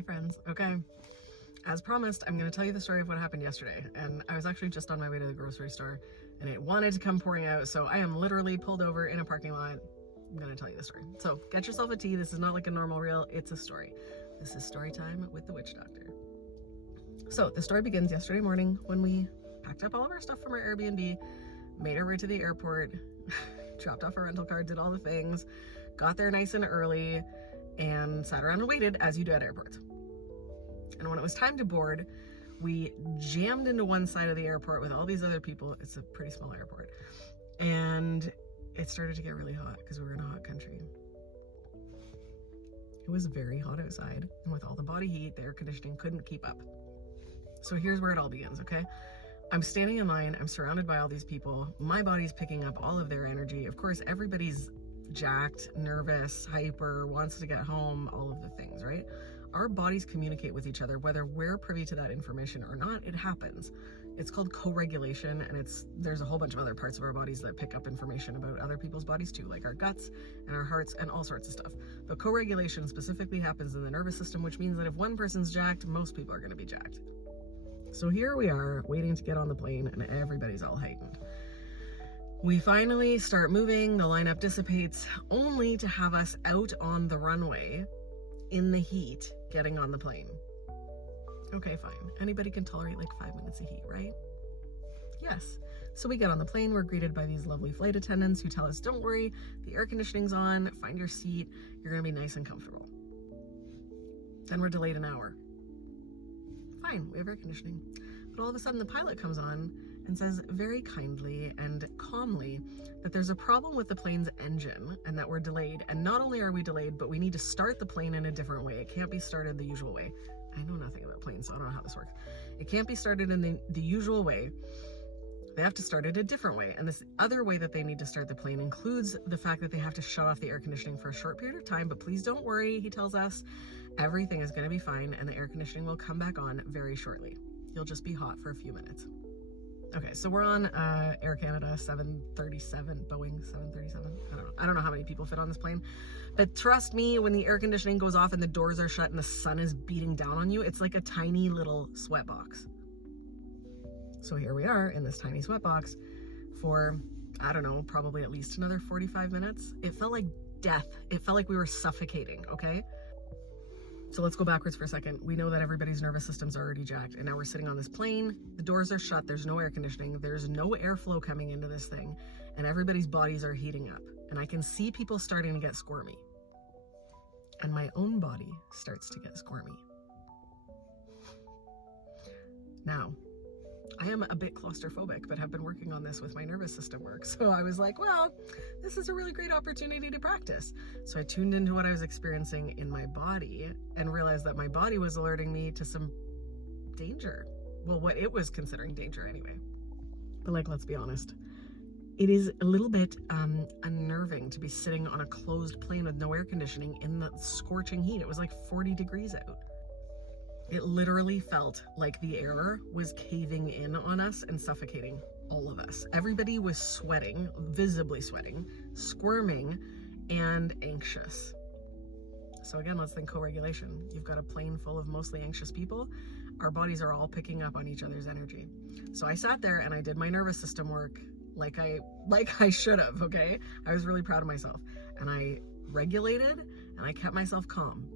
Hi friends. Okay, as promised, I'm going to tell you the story of what happened yesterday. And I was actually just on my way to the grocery store and it wanted to come pouring out, so I am literally pulled over in a parking lot. I'm going to tell you the story. So get yourself a tea. This is not like a normal reel, it's a story. This is story time with the witch doctor. So the story begins yesterday morning when we packed up all of our stuff from our Airbnb, made our way to the airport, dropped off our rental car, did all the things, got there nice and early, and sat around and waited as you do at airports. And when it was time to board, we jammed into one side of the airport with all these other people. It's a pretty small airport. And it started to get really hot because we were in a hot country. It was very hot outside, and with all the body heat, the air conditioning couldn't keep up. So here's where it all begins, okay? I'm standing in line, I'm surrounded by all these people. My body's picking up all of their energy. Of course, everybody's jacked, nervous, hyper, wants to get home, all of the things, right? Our bodies communicate with each other, whether we're privy to that information or not. It happens. It's called co-regulation, and there's a whole bunch of other parts of our bodies that pick up information about other people's bodies too, like our guts and our hearts and all sorts of stuff. But co-regulation specifically happens in the nervous system, which means that if one person's jacked, most people are going to be jacked. So here we are waiting to get on the plane, and everybody's all heightened. We finally start moving, the lineup dissipates, only to have us out on the runway in the heat getting on the plane. Okay, fine. Anybody can tolerate like 5 minutes of heat, right? Yes. So we get on the plane, we're greeted by these lovely flight attendants who tell us, don't worry, the air conditioning's on, find your seat, you're gonna be nice and comfortable. Then we're delayed an hour. Fine, we have air conditioning. But all of a sudden the pilot comes on and says very kindly and calmly that there's a problem with the plane's engine and that we're delayed. And not only are we delayed, but we need to start the plane in a different way. It can't be started the usual way. I know nothing about planes, so I don't know how this works. It can't be started in the usual way. They have to start it a different way. And this other way that they need to start the plane includes the fact that they have to shut off the air conditioning for a short period of time. But please don't worry, he tells us, everything is going to be fine and the air conditioning will come back on very shortly. You'll just be hot for a few minutes. Okay, so we're on Air Canada 737, Boeing 737. I don't know how many people fit on this plane, but trust me, when the air conditioning goes off and the doors are shut and the sun is beating down on you, it's like a tiny little sweatbox. So here we are in this tiny sweatbox for, I don't know, probably at least another 45 minutes. It felt like death. It felt like we were suffocating, okay? So let's go backwards for a second. We know that everybody's nervous systems are already jacked, and now we're sitting on this plane, the doors are shut, there's no air conditioning, there's no airflow coming into this thing, and everybody's bodies are heating up. And I can see people starting to get squirmy. And my own body starts to get squirmy. Now, I am a bit claustrophobic, but have been working on this with my nervous system work. So I was like, well, this is a really great opportunity to practice. So I tuned into what I was experiencing in my body and realized that my body was alerting me to some danger. Well, what it was considering danger anyway. But like, let's be honest. It is a little bit unnerving to be sitting on a closed plane with no air conditioning in the scorching heat. It was like 40 degrees out. It literally felt like the air was caving in on us and suffocating all of us. Everybody was sweating, visibly sweating, squirming, and anxious. So again, let's think co-regulation. You've got a plane full of mostly anxious people. Our bodies are all picking up on each other's energy. So I sat there and I did my nervous system work like I should have, okay? I was really proud of myself. And I regulated and I kept myself calm.